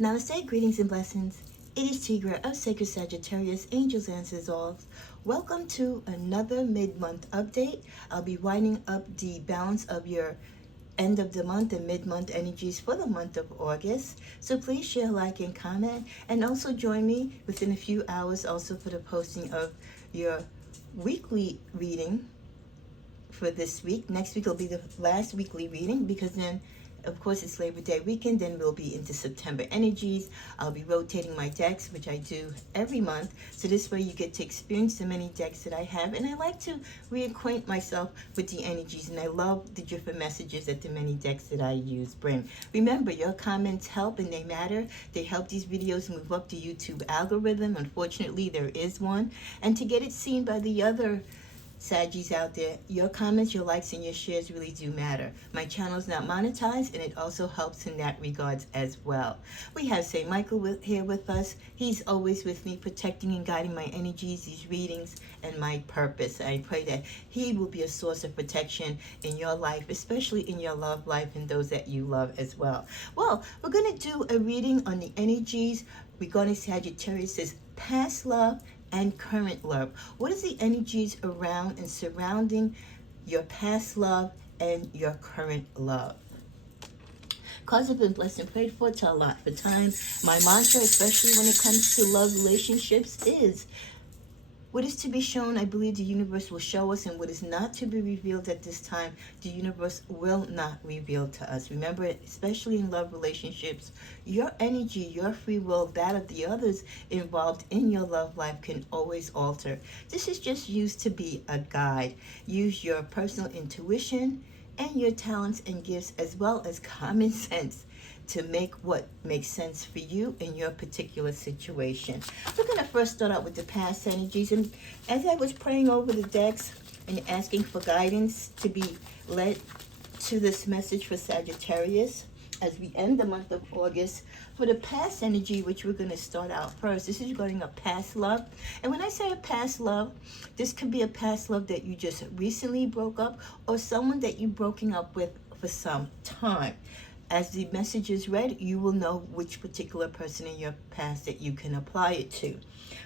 Namaste, greetings and blessings. It is Tigra of Sacred Sagittarius, Angels Answers All. Welcome to another mid-month update. I'll be winding up the balance of your end of the month and mid-month energies for the month of August. So please share, like, and comment. And also join me within a few hours also for the posting of your weekly reading for this week. Next week will be the last weekly reading because then of course it's Labor Day weekend, then we'll be into September energies. I'll be rotating my decks, which I do every month, so this way you get to experience the many decks that I have. And I like to reacquaint myself with the energies, and I love the different messages that the many decks that I use bring. Remember, your comments help and they matter. They help these videos move up the YouTube algorithm. Unfortunately, there is one, and to get it seen by the other Saggies out there, your comments, your likes, and your shares really do matter. My channel is not monetized, and it also helps in that regards as well. We have St. Michael here with us. He's always with me, protecting and guiding my energies, these readings, and my purpose. I pray that he will be a source of protection in your life, especially in your love life and those that you love as well. Well, we're going to do a reading on the energies regarding Sagittarius' past love and current love. What is the energies around and surrounding your past love and your current love? Cards have been blessed and prayed for to a lot for time. My mantra, especially when it comes to love relationships, is what is to be shown, I believe the universe will show us, and what is not to be revealed at this time, the universe will not reveal to us. Remember, especially in love relationships, your energy, your free will, that of the others involved in your love life can always alter. This is just used to be a guide. Use your personal intuition and your talents and gifts as well as common sense to make what makes sense for you in your particular situation. We're going to first start out with the past energies. And as I was praying over the decks and asking for guidance to be led to this message for Sagittarius, as we end the month of August, for the past energy, which we're going to start out first, this is regarding a past love. And when I say a past love, this could be a past love that you just recently broke up, or someone that you've broken up with for some time. As the message is read, you will know which particular person in your past that you can apply it to.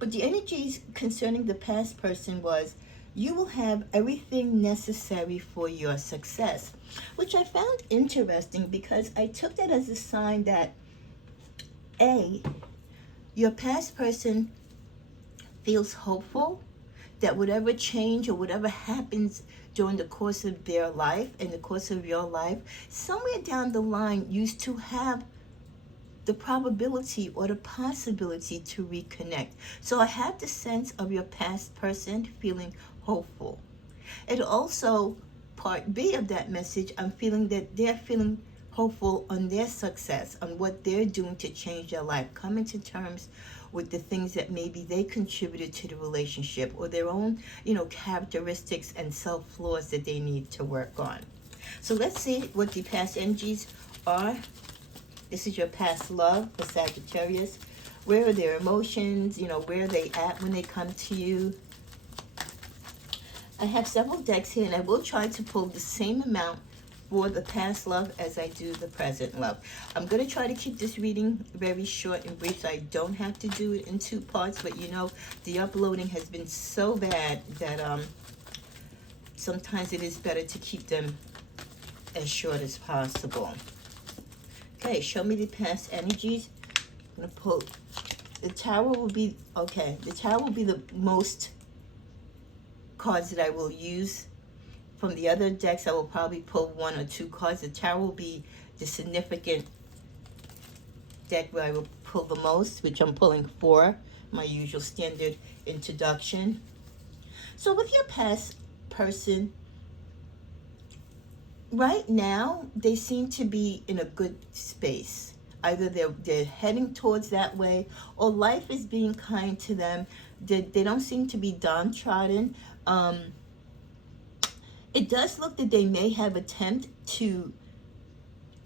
But the energies concerning the past person was, you will have everything necessary for your success, which I found interesting because I took that as a sign that your past person feels hopeful that whatever change or whatever happens during the course of their life and the course of your life, somewhere down the line used to have the probability or the possibility to reconnect. So I have the sense of your past person feeling hopeful. And also, part B of that message, I'm feeling that they're feeling hopeful on their success, on what they're doing to change their life, coming to terms with the things that maybe they contributed to the relationship, or their own, characteristics and self-flaws that they need to work on. So let's see what the past energies are. This is your past love for Sagittarius. Where are their emotions? Where are they at when they come to you? I have several decks here, and I will try to pull the same amount for the past love as I do the present love. I'm going to try to keep this reading very short and brief so I don't have to do it in two parts, but the uploading has been so bad that sometimes it is better to keep them as short as possible. Okay, show me the past energies. I'm going to pull, the Tower will be, okay, the Tower will be the most cards that I will use. From the other decks, I will probably pull one or two cards. The Tower will be the significant deck where I will pull the most, which I'm pulling 4, my usual standard introduction. So with your past person, right now, they seem to be in a good space. Either they're heading towards that way, or life is being kind to them. They don't seem to be downtrodden. It does look that they may have attempted to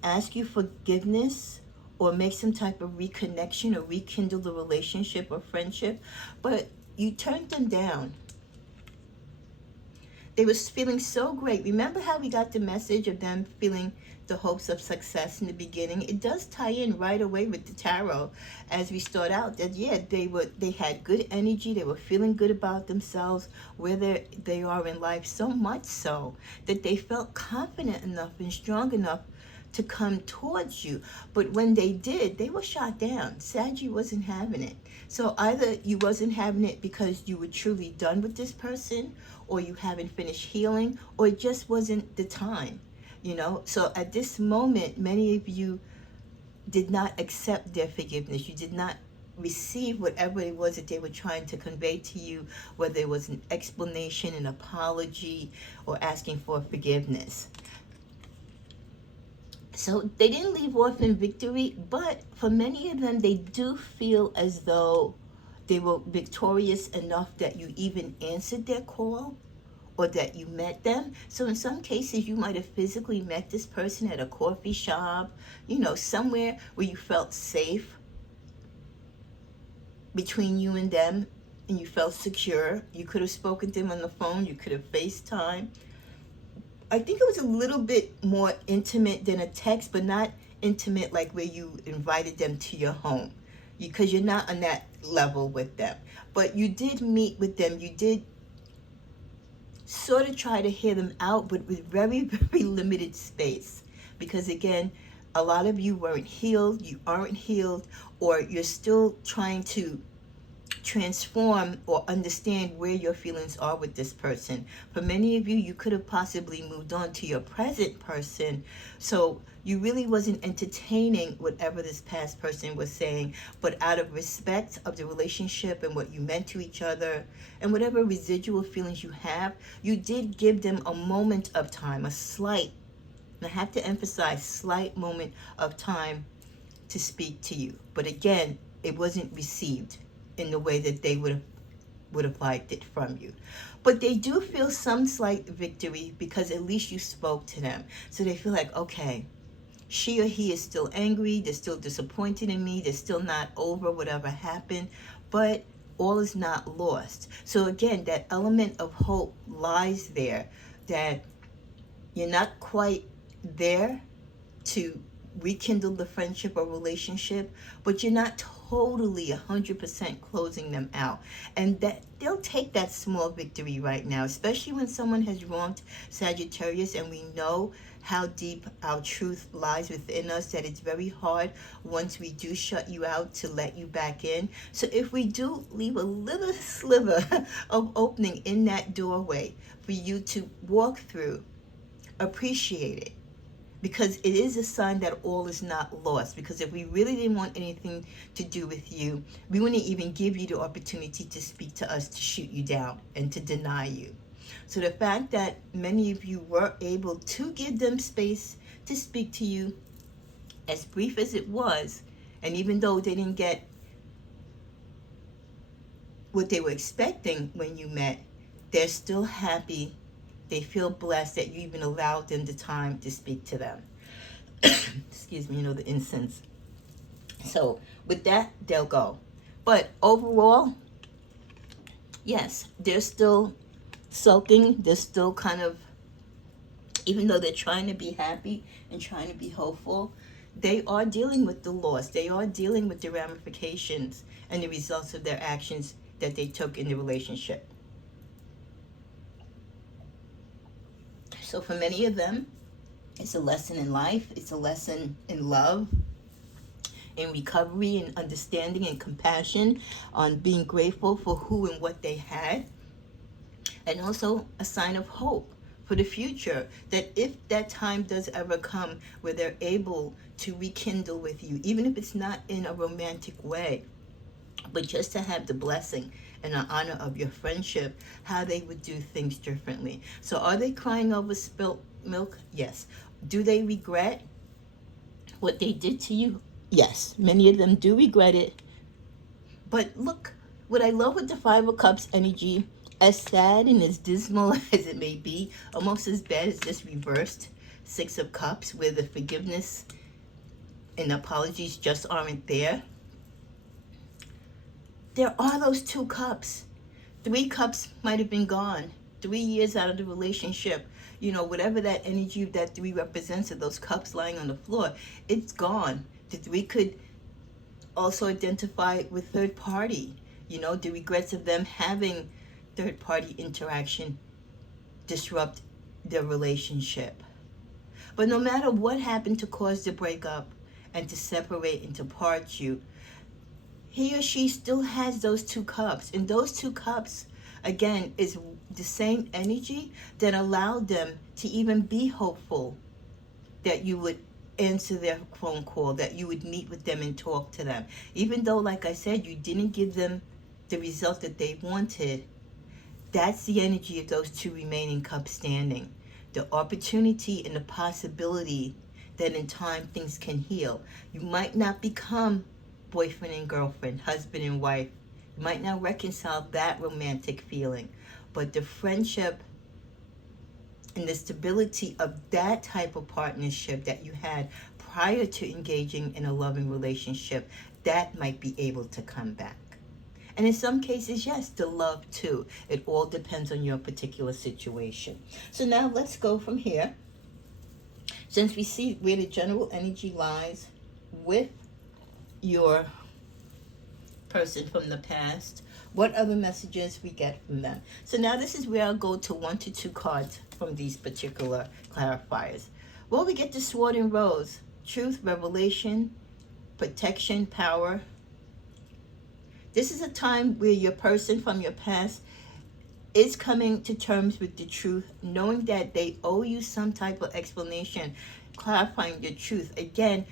ask you forgiveness or make some type of reconnection or rekindle the relationship or friendship, but you turned them down. They was feeling so great. Remember how we got the message of them feeling the hopes of success in the beginning? It does tie in right away with the tarot as we start out that, yeah, they had good energy. They were feeling good about themselves, where they are in life, so much so that they felt confident enough and strong enough to come towards you. But when they did, they were shot down. Saggy wasn't having it. So either you wasn't having it because you were truly done with this person, or you haven't finished healing, or it just wasn't the time, you know? So at this moment, many of you did not accept their forgiveness. You did not receive whatever it was that they were trying to convey to you, whether it was an explanation, an apology, or asking for forgiveness. So they didn't leave off in victory, but for many of them, they do feel as though they were victorious enough that you even answered their call, or that you met them. So in some cases, you might have physically met this person at a coffee shop, you know, somewhere where you felt safe between you and them, and you felt secure. You could have spoken to them on the phone. You could have FaceTime. I think it was a little bit more intimate than a text, but not intimate like where you invited them to your home, because you're not on that level with them. But you did meet with them. You did sort of try to hear them out, but with very, very limited space. Because again, a lot of you weren't healed, you aren't healed, or you're still trying to transform or understand where your feelings are with this person. For many of you, you could have possibly moved on to your present person, so you really wasn't entertaining whatever this past person was saying, but out of respect of the relationship and what you meant to each other and whatever residual feelings you have, you did give them a moment of time, a slight, and I have to emphasize, slight moment of time to speak to you. But again, it wasn't received in the way that they would have liked it from you. But they do feel some slight victory because at least you spoke to them. So they feel like, okay, she or he is still angry, they're still disappointed in me, they're still not over whatever happened, but all is not lost. So again, that element of hope lies there, that you're not quite there to rekindle the friendship or relationship, but you're not totally 100% closing them out. And that they'll take that small victory right now, especially when someone has wronged Sagittarius, and we know how deep our truth lies within us, that it's very hard once we do shut you out to let you back in. So if we do leave a little sliver of opening in that doorway for you to walk through, appreciate it. Because it is a sign that all is not lost. Because if we really didn't want anything to do with you, we wouldn't even give you the opportunity to speak to us, to shoot you down and to deny you. So the fact that many of you were able to give them space to speak to you, as brief as it was, and even though they didn't get what they were expecting when you met, they're still happy. They feel blessed that you even allowed them the time to speak to them. Excuse me, you know, the incense. So with that, they'll go. But overall, yes, they're still sulking. They're still kind of, even though they're trying to be happy and trying to be hopeful, they are dealing with the loss. They are dealing with the ramifications and the results of their actions that they took in the relationship. So for many of them, it's a lesson in life. It's a lesson in love, in recovery, and understanding and compassion, on being grateful for who and what they had. And also a sign of hope for the future, that if that time does ever come where they're able to rekindle with you, even if it's not in a romantic way, but just to have the blessing and the honor of your friendship, how they would do things differently. So are they crying over spilt milk? Yes. Do they regret what they did to you? Yes. Many of them do regret it. But look, what I love with the Five of Cups energy, as sad and as dismal as it may be, almost as bad as this reversed Six of Cups, where the forgiveness and apologies just aren't there. There are those two cups. 3 cups might have been gone. 3 years out of the relationship, you know, whatever that energy that 3 represents, of those cups lying on the floor, it's gone. The 3 could also identify with third party, you know, the regrets of them having third party interaction disrupt their relationship. But no matter what happened to cause the breakup and to separate and to part you, he or she still has those 2 cups. And those 2 cups, again, is the same energy that allowed them to even be hopeful that you would answer their phone call, that you would meet with them and talk to them. Even though, like I said, you didn't give them the result that they wanted, that's the energy of those 2 remaining cups standing. The opportunity and the possibility that in time things can heal. You might not become boyfriend and girlfriend, husband and wife. You might not reconcile that romantic feeling, but the friendship and the stability of that type of partnership that you had prior to engaging in a loving relationship, that might be able to come back. And in some cases, yes, the love too. It all depends on your particular situation. So now let's go from here. Since we see where the general energy lies with your person from the past, what other messages we get from them. So now this is where I'll go to 1 to 2 cards from these particular clarifiers. Well, we get the Sword and Rose. Truth, revelation, protection, power. This is a time where your person from your past is coming to terms with the truth, knowing that they owe you some type of explanation, clarifying the truth. Again,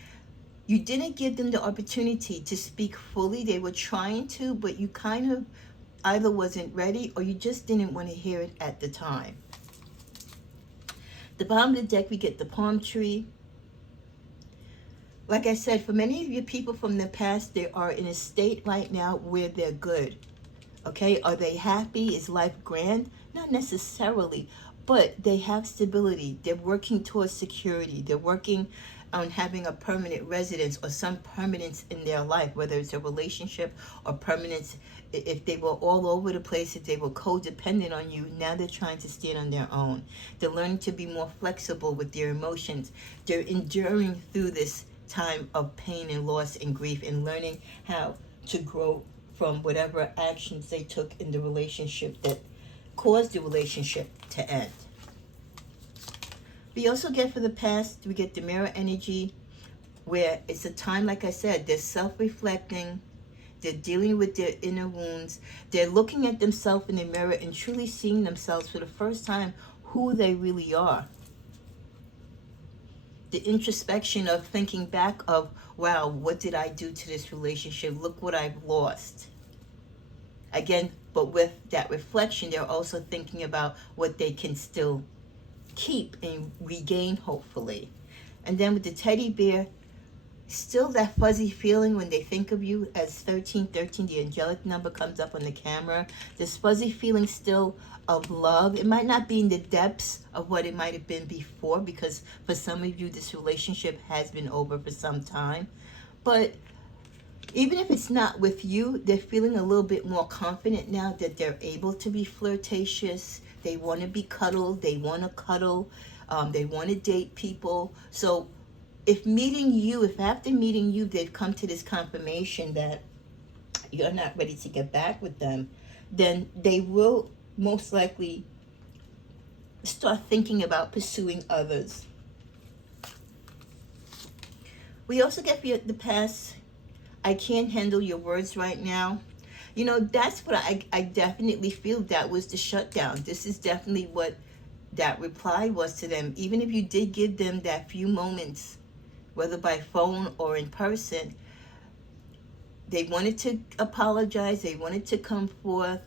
you didn't give them the opportunity to speak fully. They were trying to, but you kind of either wasn't ready or you just didn't want to hear it at the time. The bottom of the deck, we get the palm tree. Like I said, for many of you people from the past, they are in a state right now where they're good. Okay, are they happy? Is life grand? Not necessarily, but they have stability. They're working towards security. They're working on having a permanent residence or some permanence in their life, whether it's a relationship or permanence. If they were all over the place, if they were codependent on you, now they're trying to stand on their own. They're learning to be more flexible with their emotions. They're enduring through this time of pain and loss and grief and learning how to grow from whatever actions they took in the relationship that caused the relationship to end. We also get for the past, we get the mirror energy, where it's a time, like I said, they're self-reflecting, they're dealing with their inner wounds, they're looking at themselves in the mirror and truly seeing themselves for the first time who they really are. The introspection of thinking back of, wow, what did I do to this relationship? Look what I've lost. Again, but with that reflection, they're also thinking about what they can still keep and regain, hopefully. And then with the teddy bear, still that fuzzy feeling when they think of you as 1313, the angelic number comes up on the camera. This fuzzy feeling still of love. It might not be in the depths of what it might have been before, because for some of you, this relationship has been over for some time. But even if it's not with you, they're feeling a little bit more confident now that they're able to be flirtatious. They want to be cuddled. They want to cuddle. They want to date people. So if meeting you, if after meeting you, they've come to this confirmation that you're not ready to get back with them, then they will most likely start thinking about pursuing others. We also get for the past, I can't handle your words right now. You know, that's what I definitely feel that was the shutdown. This is definitely what that reply was to them. Even if you did give them that few moments, whether by phone or in person, they wanted to apologize. They wanted to come forth.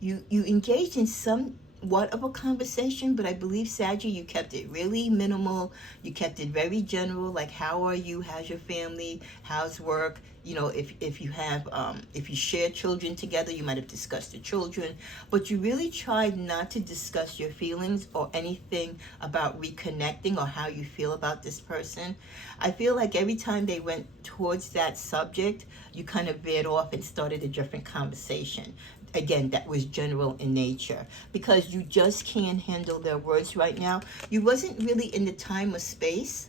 You engaged in somewhat of a conversation, but I believe, Saggy, you kept it really minimal. You kept it very general, like how are you, how's your family, how's work. You know, if you have, if you share children together, you might have discussed the children, but you really tried not to discuss your feelings or anything about reconnecting or how you feel about this person. I feel like every time they went towards that subject, you kind of veered off and started a different conversation. again, that was general in nature, because you just can't handle their words right now. You wasn't really in the time or space,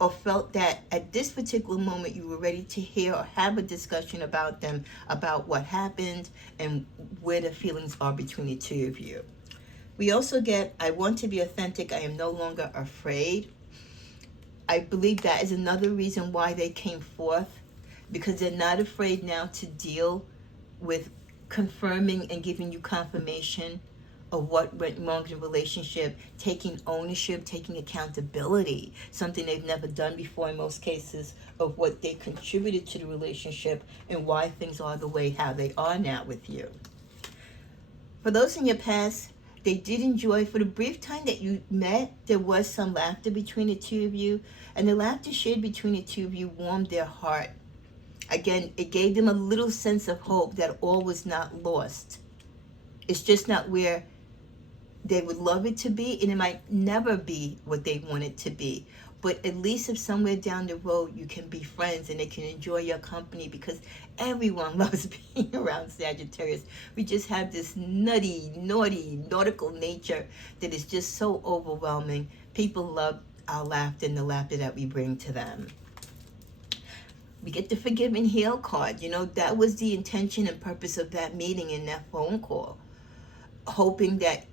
or felt that at this particular moment you were ready to hear or have a discussion about them, about what happened and where the feelings are between the two of you. We also get, I want to be authentic, I am no longer afraid. I believe that is another reason why they came forth, because they're not afraid now to deal with confirming and giving you confirmation of what went wrong in the relationship, taking ownership, taking accountability, something they've never done before in most cases, of what they contributed to the relationship and why things are the way how they are now with you. For those in your past, they did enjoy, for the brief time that you met, there was some laughter between the two of you, and the laughter shared between the two of you warmed their heart. Again, it gave them a little sense of hope that all was not lost. It's just not where they would love it to be, and it might never be what they want it to be. But at least if somewhere down the road you can be friends and they can enjoy your company, because everyone loves being around Sagittarius. We just have this nutty, naughty, nautical nature that is just so overwhelming. People love our laughter and the laughter that we bring to them. We get the forgive and heal card. You know, that was the intention and purpose of that meeting and that phone call. Hoping that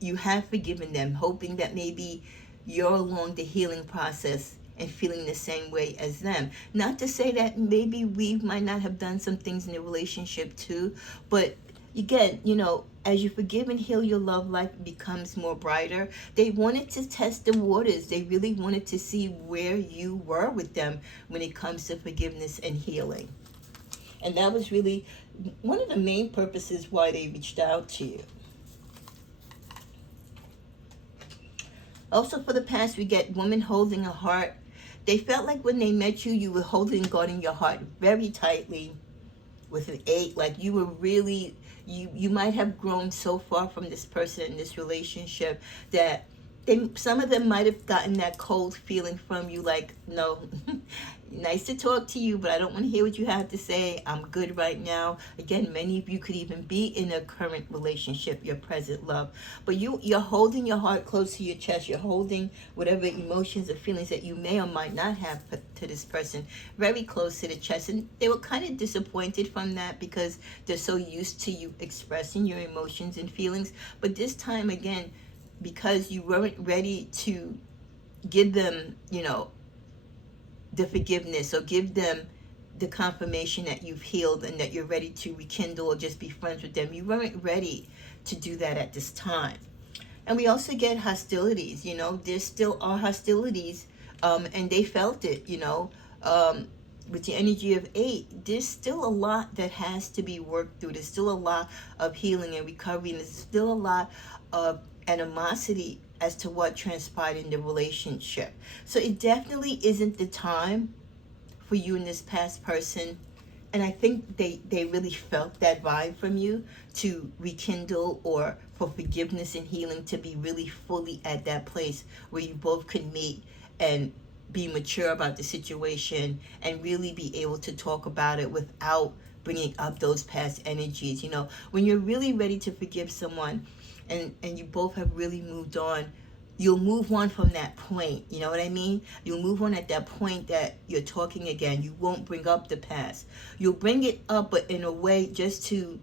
you have forgiven them, hoping that maybe you're along the healing process and feeling the same way as them. Not to say that maybe we might not have done some things in the relationship too, but again, you know, as you forgive and heal, your love life becomes more brighter. They wanted to test the waters. They really wanted to see where you were with them when it comes to forgiveness and healing. And that was really one of the main purposes why they reached out to you. Also, for the past, we get woman holding a heart. They felt like when they met you, you were holding and guarding your heart very tightly with an 8. Like you were really, you might have grown so far from this person in this relationship that some of them might have gotten that cold feeling from you, like, no, nice to talk to you, but I don't want to hear what you have to say. I'm good right now. Again, many of you could even be in a current relationship, your present love. But you're holding your heart close to your chest. You're holding whatever emotions or feelings that you may or might not have to this person very close to the chest. And they were kind of disappointed from that because they're so used to you expressing your emotions and feelings. But this time, again, because you weren't ready to give them, you know, the forgiveness or give them the confirmation that you've healed and that you're ready to rekindle or just be friends with them. You weren't ready to do that at this time. And we also get hostilities, you know, there still are hostilities, and they felt it, you know, with the energy of 8, there's still a lot that has to be worked through. There's still a lot of healing and recovery, and there's still a lot of animosity as to what transpired in the relationship. So it definitely isn't the time for you and this past person. And I think they really felt that vibe from you to rekindle, or for forgiveness and healing to be really fully at that place where you both could meet and be mature about the situation and really be able to talk about it without bringing up those past energies. You know, when you're really ready to forgive someone, and you both have really moved on, you'll move on from that point. You know what I mean? You'll move on at that point that you're talking again. You won't bring up the past. You'll bring it up, but in a way just to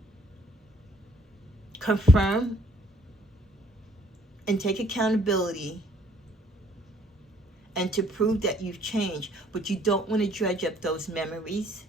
confirm and take accountability and to prove that you've changed. But you don't want to dredge up those memories.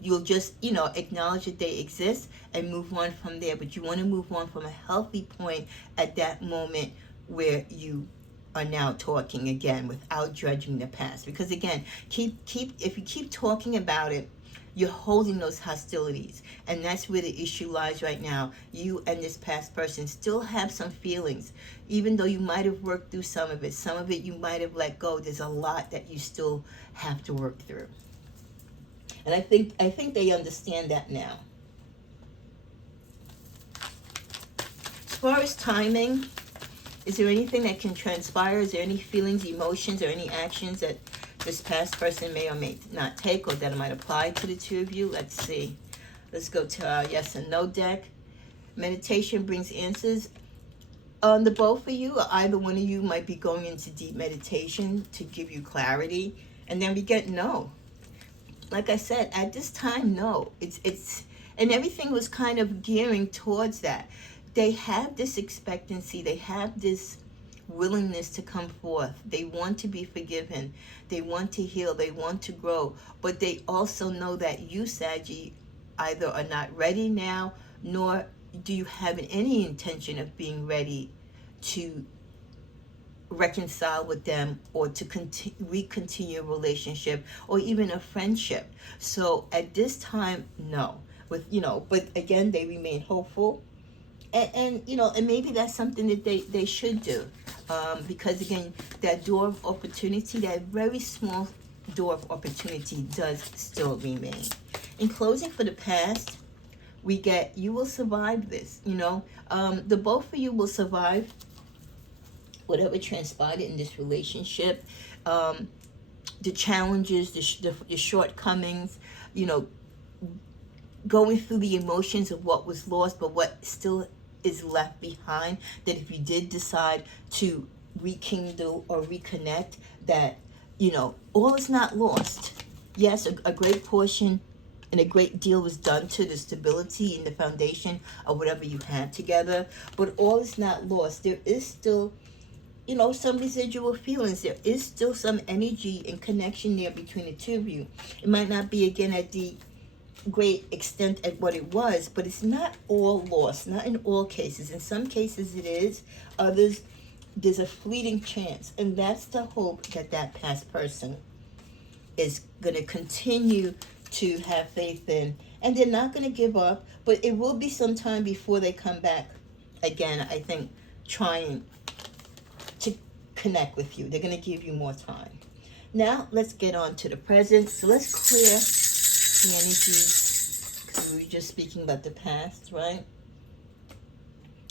You'll just, you know, acknowledge that they exist and move on from there. But you want to move on from a healthy point at that moment where you are now talking again without judging the past. Because again, if you keep talking about it, you're holding those hostilities. And that's where the issue lies right now. You and this past person still have some feelings. Even though you might have worked through some of it you might have let go. There's a lot that you still have to work through. And I think they understand that now. As far as timing, is there anything that can transpire? Is there any feelings, emotions, or any actions that this past person may or may not take, or that might apply to the two of you? Let's see. Let's go to our yes and no deck. Meditation brings answers. The both of you, or either one of you, might be going into deep meditation to give you clarity. And then we get no. Like I said, at this time, no. It's and everything was kind of gearing towards that. They have this expectancy. They have this willingness to come forth. They want to be forgiven. They want to heal. They want to grow. But they also know that you, Saggy, either are not ready now, nor do you have any intention of being ready to reconcile with them or to recontinue a relationship or even a friendship. So at this time, no. But again, they remain hopeful. And and maybe that's something that they should do, because again, that door of opportunity, that very small door of opportunity, does still remain. In closing, for the past, we get, you will survive this. The both of you will survive whatever transpired in this relationship, the challenges, the shortcomings, going through the emotions of what was lost, but what still is left behind, that if you did decide to rekindle or reconnect, that, all is not lost. Yes, a great portion and a great deal was done to the stability and the foundation of whatever you had together, but all is not lost. There is still, some residual feelings. There is still some energy and connection there between the two of you. It might not be, again, at the great extent at what it was, but it's not all lost, not in all cases. In some cases it is, others there's a fleeting chance, and that's the hope that past person is going to continue to have faith in, and they're not going to give up, but it will be some time before they come back again, I think, trying to connect with you. They're going to give you more time. Now let's get on to the present. So let's clear the energies, because we were just speaking about the past, right?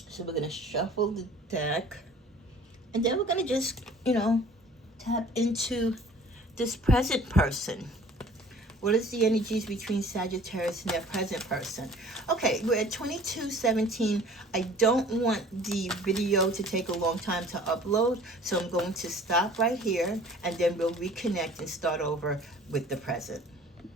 So we're going to shuffle the deck, and then we're going to just, tap into this present person. What is the energies between Sagittarius and their present person? Okay, we're at 22:17. I don't want the video to take a long time to upload, so I'm going to stop right here, and then we'll reconnect and start over with the present.